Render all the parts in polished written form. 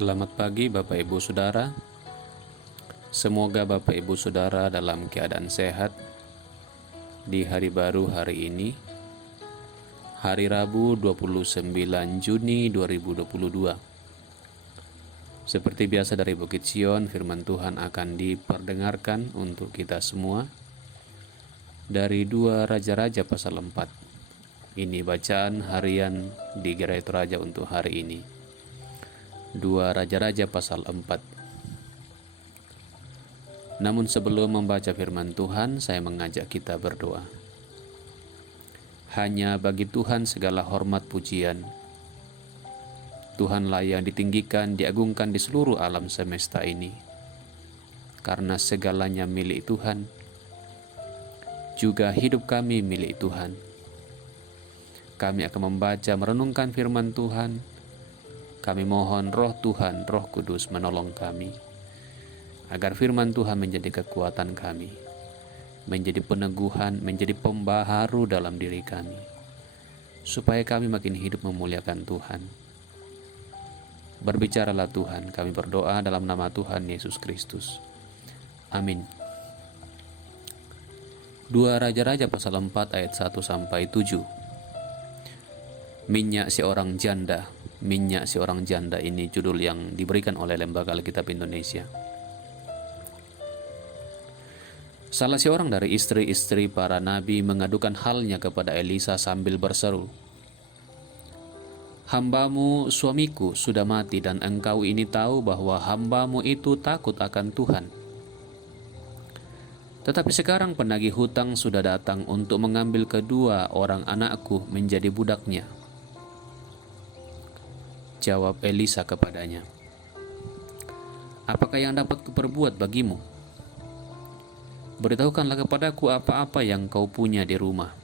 Selamat pagi Bapak Ibu Saudara. Semoga Bapak Ibu Saudara dalam keadaan sehat di hari baru hari ini, hari Rabu 29 Juni 2022. Seperti biasa dari Bukit Sion, firman Tuhan akan diperdengarkan untuk kita semua dari 2 Raja-Raja pasal 4. Ini bacaan harian di Gereja Raja untuk hari ini. 2 Raja-Raja pasal 4. Namun sebelum membaca firman Tuhan, saya mengajak kita berdoa. Hanya bagi Tuhan segala hormat pujian. Tuhanlah yang ditinggikan, diagungkan di seluruh alam semesta ini. Karena segalanya milik Tuhan, juga hidup kami milik Tuhan. Kami akan membaca merenungkan firman Tuhan. Kami mohon Roh Tuhan, Roh Kudus menolong kami, agar firman Tuhan menjadi kekuatan kami, menjadi peneguhan, menjadi pembaharu dalam diri kami, supaya kami makin hidup memuliakan Tuhan. Berbicaralah Tuhan, kami berdoa dalam nama Tuhan Yesus Kristus. Amin. 2 Raja-Raja pasal 4 ayat 1-7. Minyak seorang janda. Minyak seorang janda, ini judul yang diberikan oleh Lembaga Alkitab Indonesia. Salah seorang dari istri-istri para nabi mengadukan halnya kepada Elisa sambil berseru, "Hambamu suamiku sudah mati dan engkau ini tahu bahwa hambamu itu takut akan Tuhan. Tetapi sekarang penagih hutang sudah datang untuk mengambil kedua orang anakku menjadi budaknya." Jawab Elisa kepadanya, "Apakah yang dapat kuperbuat bagimu? Beritahukanlah kepadaku apa-apa yang kau punya di rumah."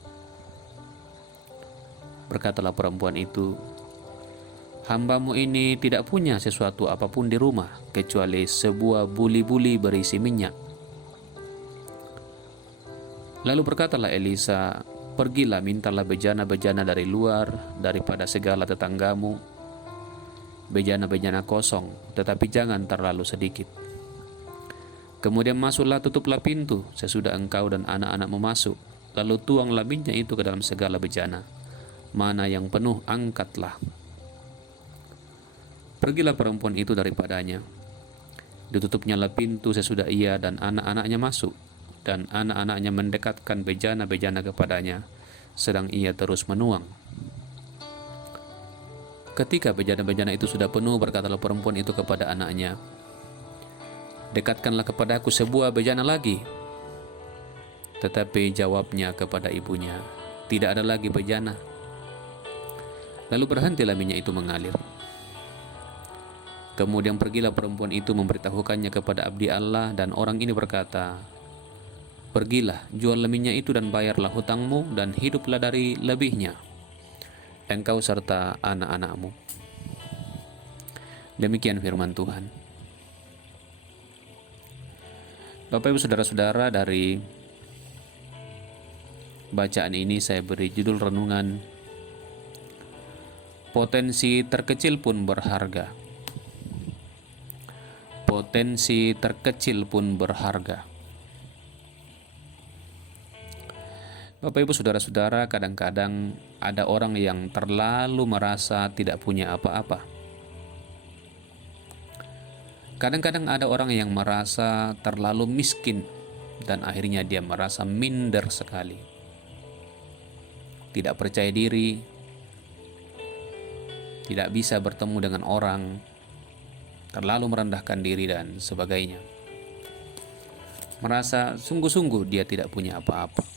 Berkatalah perempuan itu, "Hambamu ini tidak punya sesuatu apapun di rumah, kecuali sebuah buli-buli berisi minyak." Lalu berkatalah Elisa, "Pergilah, mintalah bejana-bejana dari luar, daripada segala tetanggamu, bejana-bejana kosong, tetapi jangan terlalu sedikit. Kemudian masuklah, tutuplah pintu sesudah engkau dan anak-anakmu masuk, lalu tuanglah minyak itu ke dalam segala bejana. Mana yang penuh, angkatlah." Pergilah perempuan itu daripadanya. Ditutupnyalah pintu sesudah ia dan anak-anaknya masuk, dan anak-anaknya mendekatkan bejana-bejana kepadanya, sedang ia terus menuang. Ketika bejana-bejana itu sudah penuh, berkatalah perempuan itu kepada anaknya, "Dekatkanlah kepadaku sebuah bejana lagi." Tetapi jawabnya kepada ibunya, "Tidak ada lagi bejana." Lalu berhentilah minyak itu mengalir. Kemudian pergilah perempuan itu memberitahukannya kepada abdi Allah, dan orang ini berkata, "Pergilah, juallah minyak itu dan bayarlah hutangmu, dan hiduplah dari lebihnya, engkau serta anak-anakmu." Demikian firman Tuhan. Bapak Ibu Saudara-saudara, dari bacaan ini saya beri judul renungan, potensi terkecil pun berharga. Potensi terkecil pun berharga. Bapak Ibu Saudara-saudara, kadang-kadang ada orang yang terlalu merasa tidak punya apa-apa. Kadang-kadang ada orang yang merasa terlalu miskin dan akhirnya dia merasa minder sekali. Tidak percaya diri, tidak bisa bertemu dengan orang, terlalu merendahkan diri dan sebagainya. Merasa sungguh-sungguh dia tidak punya apa-apa.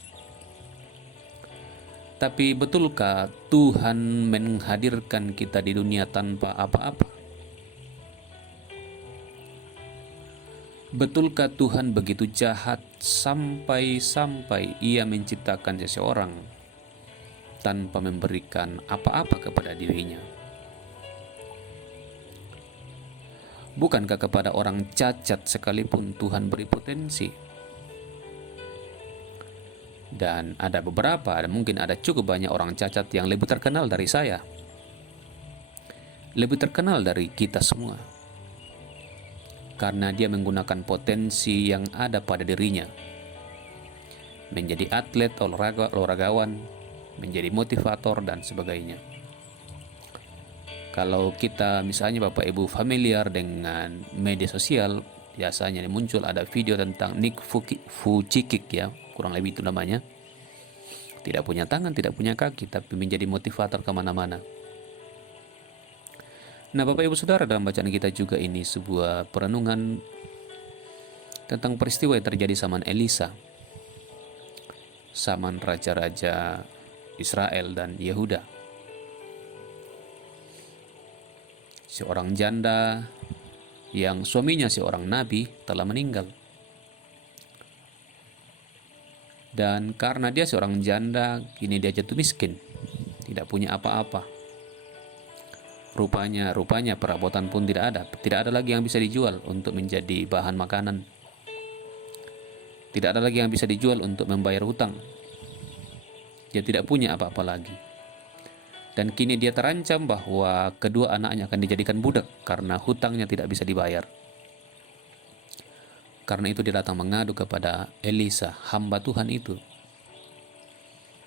Tapi betulkah Tuhan menghadirkan kita di dunia tanpa apa-apa? Betulkah Tuhan begitu jahat sampai Ia menciptakan seseorang tanpa memberikan apa-apa kepada dirinya? Bukankah kepada orang cacat sekalipun Tuhan beri potensi? Dan ada beberapa, mungkin ada cukup banyak orang cacat yang lebih terkenal dari saya, lebih terkenal dari kita semua. karena dia menggunakan potensi yang ada pada dirinya. Menjadi atlet, olahragawan, menjadi motivator, dan sebagainya. Kalau kita misalnya Bapak Ibu familiar dengan media sosial, biasanya muncul ada video tentang Nick Vujicic ya, kurang lebih itu namanya. Tidak punya tangan, tidak punya kaki, tapi menjadi motivator kemana-mana. Nah Bapak Ibu Saudara, dalam bacaan kita juga ini sebuah perenungan tentang peristiwa yang terjadi zaman Elisa, zaman raja-raja Israel dan Yehuda. Seorang janda yang suaminya seorang nabi telah meninggal. Dan karena dia seorang janda, kini dia jatuh miskin, tidak punya apa-apa. Rupanya perabotan pun tidak ada lagi yang bisa dijual untuk menjadi bahan makanan. Tidak ada lagi yang bisa dijual untuk membayar hutang. Dia tidak punya apa-apa lagi. Dan kini dia terancam bahwa kedua anaknya akan dijadikan budak karena hutangnya tidak bisa dibayar. Karena itu dia datang mengadu kepada Elisa, hamba Tuhan itu.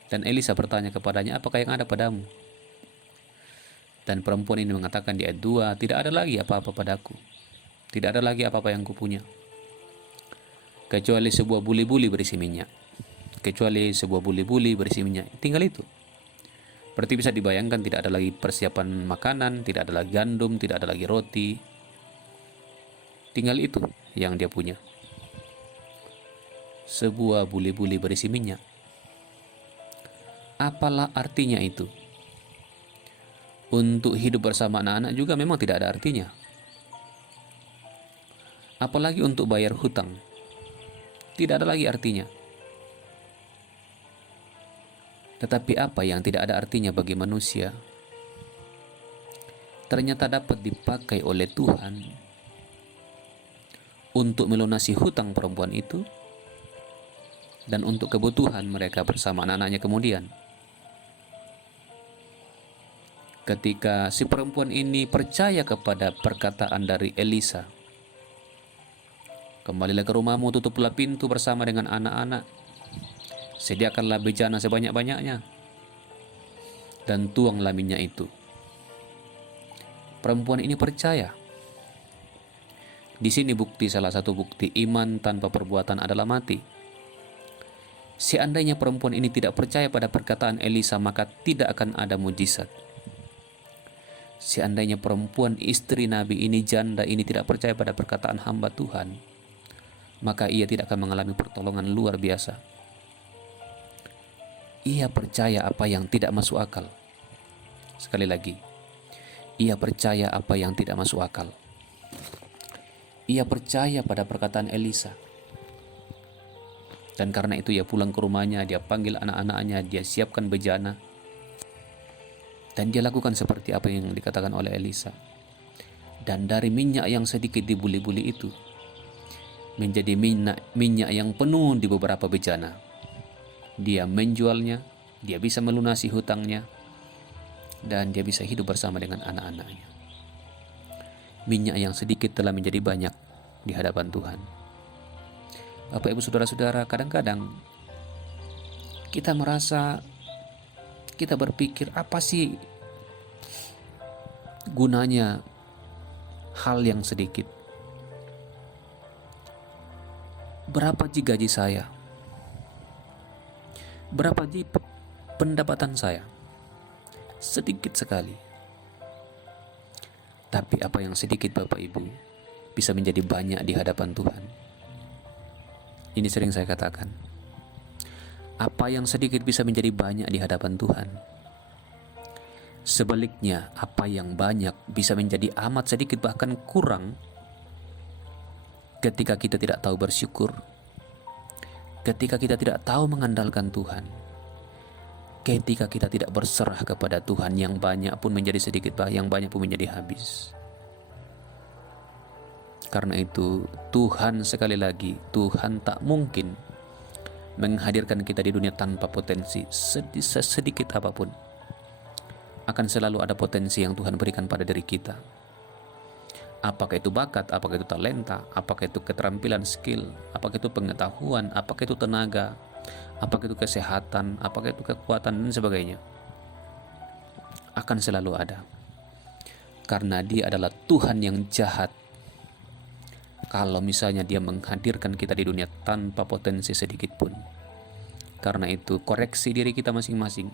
Dan Elisa bertanya kepadanya, apakah yang ada padamu? Dan perempuan ini mengatakan di ayat 2, tidak ada lagi apa-apa padaku. Tidak ada lagi apa-apa yang kupunya, kecuali sebuah buli-buli berisi minyak. Tinggal itu. Berarti bisa dibayangkan tidak ada lagi persiapan makanan, tidak ada lagi gandum, tidak ada lagi roti. Tinggal itu yang dia punya. Sebuah buli-buli berisi minyak. Apalah artinya itu? Untuk hidup bersama anak-anak juga memang tidak ada artinya. Apalagi untuk bayar hutang. Tidak ada lagi artinya. Tetapi apa yang tidak ada artinya bagi manusia, ternyata dapat dipakai oleh Tuhan untuk melunasi hutang perempuan itu dan untuk kebutuhan mereka bersama anak-anaknya kemudian. Ketika si perempuan ini percaya kepada perkataan dari Elisa, kembalilah ke rumahmu, tutuplah pintu bersama dengan anak-anak, sediakanlah bejana sebanyak-banyaknya, dan tuanglah minyak itu. Perempuan ini percaya. Di sini salah satu bukti iman tanpa perbuatan adalah mati. Seandainya perempuan ini tidak percaya pada perkataan Elisa, maka tidak akan ada mujizat. Seandainya perempuan istri Nabi ini, janda ini, tidak percaya pada perkataan hamba Tuhan, maka ia tidak akan mengalami pertolongan luar biasa. Ia percaya apa yang tidak masuk akal. Sekali lagi, ia percaya apa yang tidak masuk akal. Ia percaya pada perkataan Elisa. Dan karena itu ia pulang ke rumahnya, dia panggil anak-anaknya, dia siapkan bejana. Dan dia lakukan seperti apa yang dikatakan oleh Elisa. Dan dari minyak yang sedikit dibuli-buli itu, menjadi minyak yang penuh di beberapa bejana. Dia menjualnya, dia bisa melunasi hutangnya, dan dia bisa hidup bersama dengan anak-anaknya. Minyak yang sedikit telah menjadi banyak di hadapan Tuhan. Bapak Ibu Saudara-saudara, kadang-kadang kita merasa, kita berpikir, apa sih gunanya hal yang sedikit? Berapa gaji saya? Berapa pendapatan saya? Sedikit sekali. Tapi apa yang sedikit Bapak Ibu bisa menjadi banyak di hadapan Tuhan. Ini sering saya katakan. Apa yang sedikit bisa menjadi banyak di hadapan Tuhan. Sebaliknya, apa yang banyak bisa menjadi amat sedikit, bahkan kurang, ketika kita tidak tahu bersyukur, ketika kita tidak tahu mengandalkan Tuhan, ketika kita tidak berserah kepada Tuhan, yang banyak pun menjadi sedikit, yang banyak pun menjadi habis. Karena itu, Tuhan, sekali lagi, Tuhan tak mungkin menghadirkan kita di dunia tanpa potensi. Sedikit apapun, akan selalu ada potensi yang Tuhan berikan pada diri kita. Apakah itu bakat, apakah itu talenta, apakah itu keterampilan skill, apakah itu pengetahuan, apakah itu tenaga, apakah itu kesehatan, apakah itu kekuatan dan sebagainya, akan selalu ada. Karena Dia adalah Tuhan yang jahat. Kalau misalnya Dia menghadirkan kita di dunia tanpa potensi sedikit pun. Karena itu koreksi diri kita masing-masing.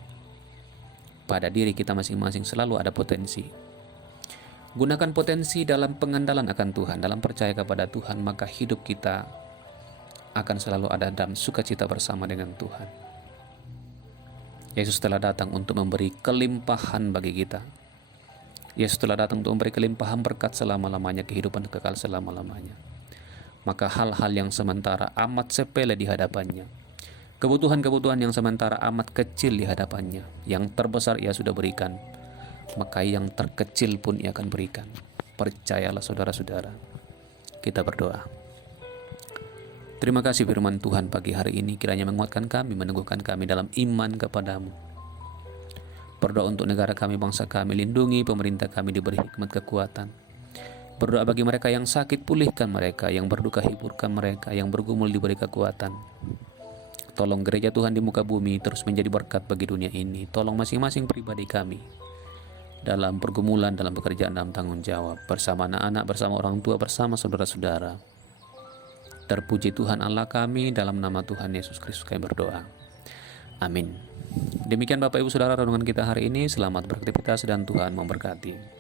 Pada diri kita masing-masing selalu ada potensi. Gunakan potensi dalam pengandalan akan Tuhan, dalam percaya kepada Tuhan, maka hidup kita akan selalu ada dalam sukacita bersama dengan Tuhan. Yesus telah datang untuk memberi kelimpahan bagi kita. Yesus telah datang untuk memberi kelimpahan berkat selama-lamanya, kehidupan kekal selama-lamanya. Maka hal-hal yang sementara amat sepele di hadapannya. Kebutuhan-kebutuhan yang sementara amat kecil di hadapannya. Yang terbesar Ia sudah berikan. Maka yang terkecil pun Ia akan berikan. Percayalah saudara-saudara. Kita berdoa. Terima kasih firman Tuhan pagi hari ini, kiranya menguatkan kami, meneguhkan kami dalam iman kepadamu. Berdoa untuk negara kami, bangsa kami, lindungi pemerintah kami, diberi hikmat kekuatan. Berdoa bagi mereka yang sakit, pulihkan mereka, yang berduka hiburkan mereka, yang bergumul diberi kekuatan. Tolong gereja Tuhan di muka bumi terus menjadi berkat bagi dunia ini. Tolong masing-masing pribadi kami dalam pergumulan, dalam pekerjaan, dalam tanggung jawab, bersama anak-anak, bersama orang tua, bersama saudara-saudara. Terpuji Tuhan Allah kami, dalam nama Tuhan Yesus Kristus kami berdoa. Amin. Demikian Bapak Ibu Saudara renungan kita hari ini. Selamat beraktivitas dan Tuhan memberkati.